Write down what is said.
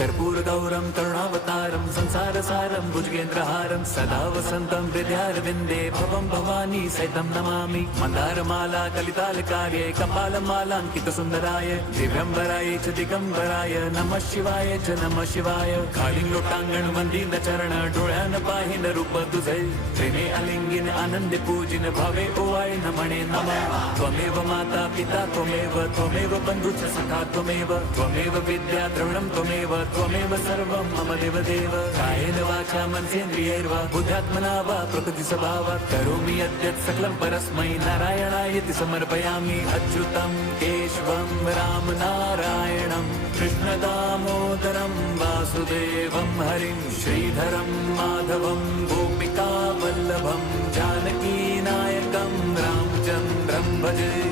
कर्पूरगौरं करुणावतारं संसारसारं भुजगेन्द्रहारं सदा वसन्तं हृदयारविन्दे भवं भवानी सहितं नमामि। मन्दारमाला कलितालकार्ये कपालमालाङ्कितसुन्दराय दिव्यम्बराय च दिगम्बराय नमः शिवाय च नमः शिवाय। कालिंगोटांगण वंदीन चरण डोळ्यान पाहिन रूप तुझे प्रेमे अलिंगिन आनंदे पूजिन भावे ओवाळे नमणे नमः। त्वमेव माता पिता त्वमेव बन्धुश्च सखा त्वमेव विद्या द्रविणं त्वमेव सर्वं मम देवदेव। कायेन वाचा मनसेन्द्रियैर्वा बुद्ध्यात्मना वा प्रकृति स्वभावात् करोमि यद्यत् सकलं परस्मै नारायणायति समर्पयामि। अच्युतं केशवं राम नारायणं कृष्णदामोदरं वासुदेवं हरिं श्रीधरं माधवं गोपिका वल्लभं जानकीनायकं रामचन्द्रं भजे।